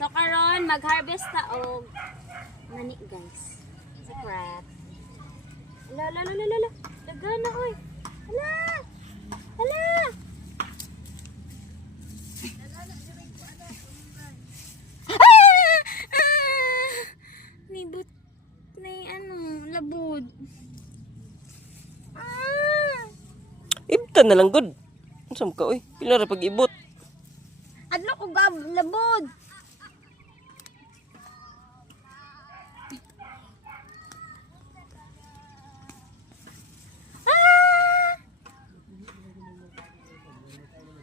So karon mag-harvest ta og nani guys. Sa crab. La. Dagana oy. Hala. Hala. Nibot na ano, labod. Ibtan na lang good. Unsam ka oy? Pila ra pag ibot? Adlo ko gab labod.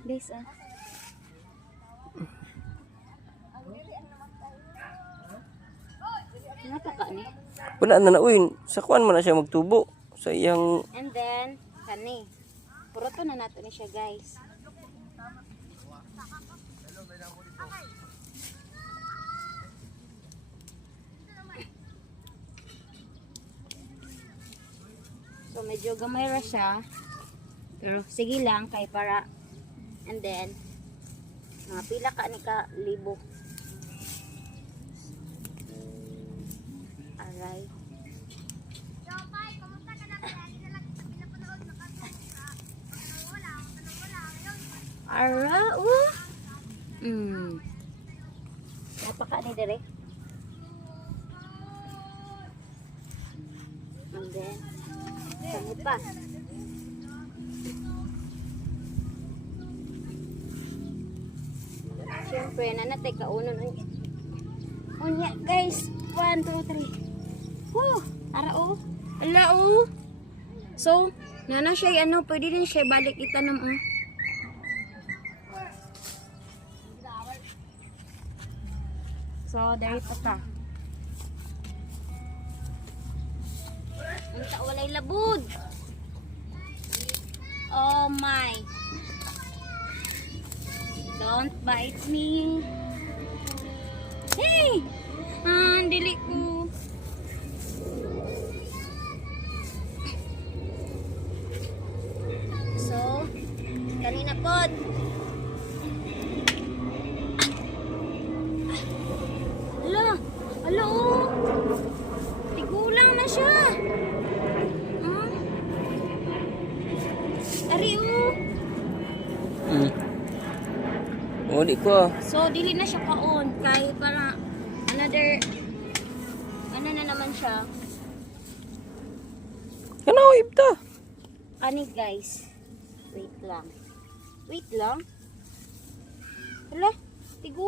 Guys, napaka ni. Wala na na uy. Sa kuan man na siya magtubo. Sa iyang And then, kani. Puro to na nato ni siya, guys. So, medyo gamay ra siya. Pero, sige lang, kay para. And then, mga pila ka ni ka libo. Alright. Ara, napaka ni dire. And then, kami pa. Siyempre, nanatay ka unon. Unya, guys. 1, 2, 3. Woo! Ara, Ala, So, na siya, pwede din siya balik itanong, So, dari pa ka. Ang walay labod. Oh my. Don't bite me. Hey! Dili ko. So, kanina pod. Alo, tigulang na siya. Ari, Wali ko. So, dili na siya kaon. Kay para another, ano na naman siya. Ano, ibta? Ani guys. Wait lang. Wala.